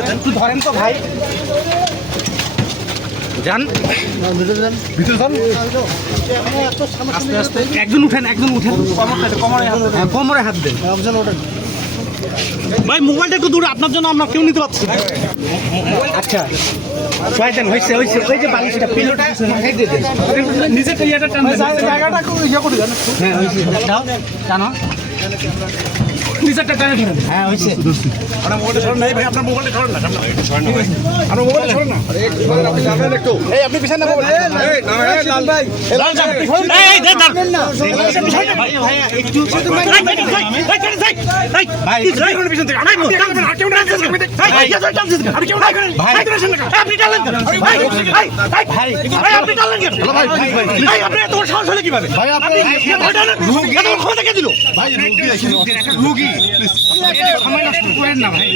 একটু ধরেন তো ভাই, যান ভিতরে যান, আস্তে আস্তে একজন উঠেন, কোমরে হাত দেন। ভাই মোবাইলটা একটু দূরে, আপনার জন্য আমরা কেউ নিতে পারছি। আচ্ছা দেন, হয়েছে ওই যে বালিশটা পিলোটা মাথায় দিয়ে দেন, নিজেরটা ইয়েটা টান দেন, জায়গাটা ইয়ে করে দেন। হ্যাঁ হয়েছে, দাও টানো, নিজেরটা টানে ধরেন। হ্যাঁ হয়েছে। আপনার মোবাইলটা সরেন নাই ভাই, আপনার মোবাইলটা সরেন না, আপনার মোবাইলটা সরেন না। আপনি জানেন একটু, এই আপনি পিছনে না মোবাইল, এই না লাল ভাই, লাল যান, এই দেন না ভাই, ভাই একটু ভাই পিছন থেকে আমি কেউ না, ভাই আপনি কেউ না করেন, ভাই আপনি টালেন কেন, ভাই আপনি টালেন কেন, ভাই আপনি এত সাহস হলে কিভাবে, ভাই আপনি এত ক্ষমতা কে দিল, ভাই রোগী সময় নষ্ট করেন না ভাই।